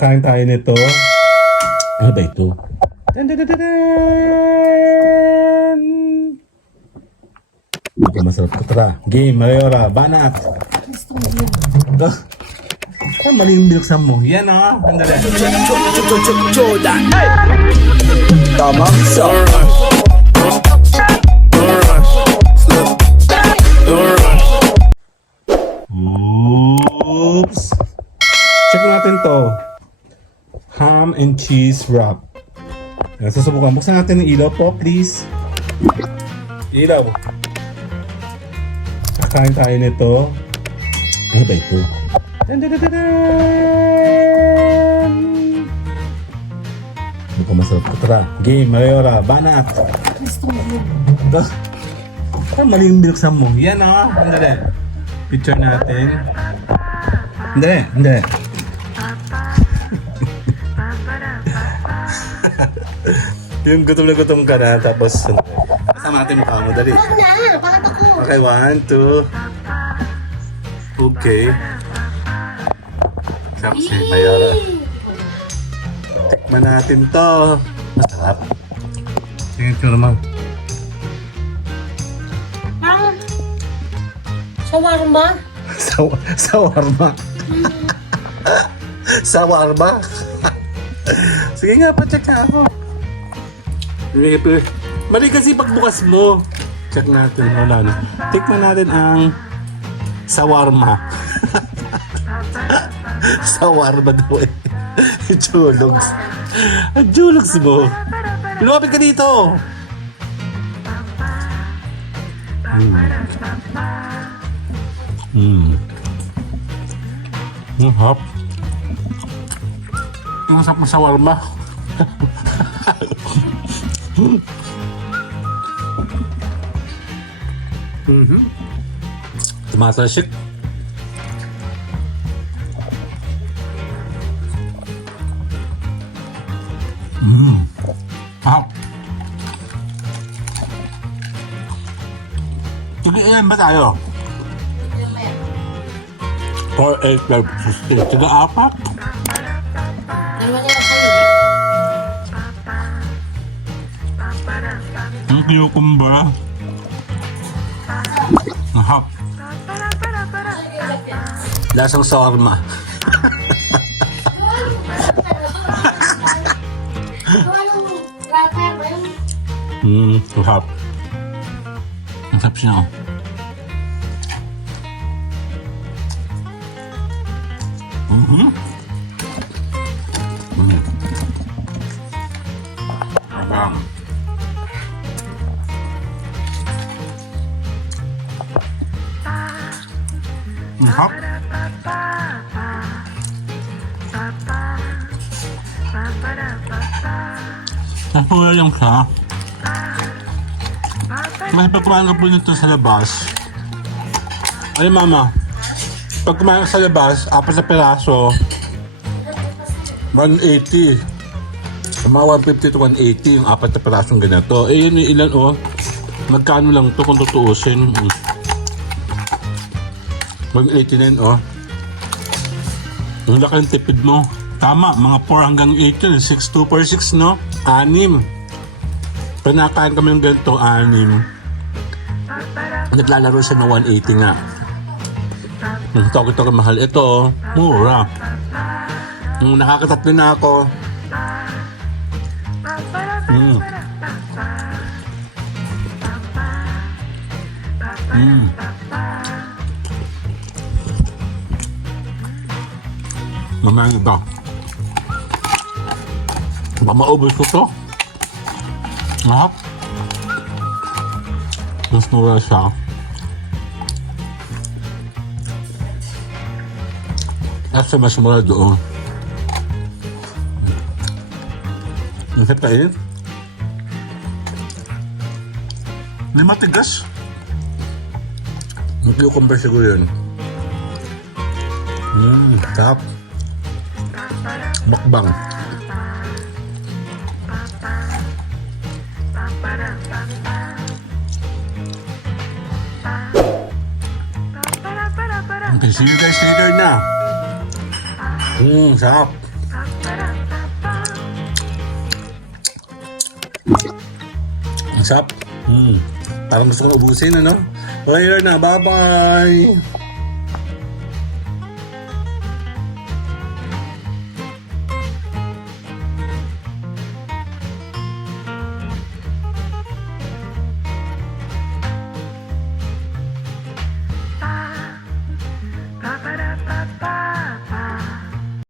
Kakain tayo nito. Ano ba ito? Dan, dan, dan, dan, dan. Ito masarap ko. Tara. Game. Mayora. Banat. Gusto mo yan. Saan mali yung binuksan mo? Yan ah. Andali. Jordan. Tama sa Oops. Check natin to. Ham and cheese wrap. Yan, susubukan. Buksan natin ng ilaw po, please. Ilaw. Kakain tayo nito. Ano ba ito? Dan, dan, dan, dan, dan. Ito masarap ko. Tara. Game. Mayora. Banat. Gusto mo yan. Saan mali yung binuksan mo? Yan ah. Andali. Picture natin. Hindi. Hindi. Yung gutom na gutom ka na, tapos kasama natin mukha mo, dali. Huwag na! Pangat ako! Okay, 1, 2. Okay. Saksi, Mayora. Tikman natin to. Masarap. Tingin ko naman. Parang shawarma. Sawarma. Sawarma. Sige nga, pa-check na ako. Mali kasi pagbukas mo. Check natin. Wala na. Tikman natin ang sawarma. Sawarma daw eh. Julogs. Ang julogs mo. Lumapit ka dito. Ang hap. Ang sarap ng shawarma. Tumasasik. Hap. Ilan ba tayo? 4, 8, 12, 16. Tiga-apat? Dalawa niya lang sa'yo. Ang cucumber. Ahap. Lasang shawarma. Anong wrapper ba yun? Ahap. Ang sarap siya. Abang. Ahap. Nahula lang siya. Mas pagkumain ka po nito sa labas. Ay mama, pag kumain ka sa labas, 4 na peraso, 180. Mga 150 to 180 yung 4 na perasong ganito. Eh yun yung ilan oh. Magkano lang to kung tutuusin. 189 oh. Yung laki ng tipid mo. Tama, mga 4 hanggang 8 yun. 6, 2 per 6 no? 6. Pag nakain kami ng ganito, 6. Naglalaro siya ng 180 nga. Yung toki-toki mahal. Ito, mura. Yung nakakatatlo na ako. Mamaya iba. Baka maubos ko to. Mahap. Mas mura siya. Kasi mas mura doon. Ang sarap kainin. May matigas. Ang cucumber siguro yun. Sarap. Bakbang. Okay, see you guys later na. Sarap. Ang sarap. Parang gusto ko ubusin, ano? Okay, na. Bye-bye!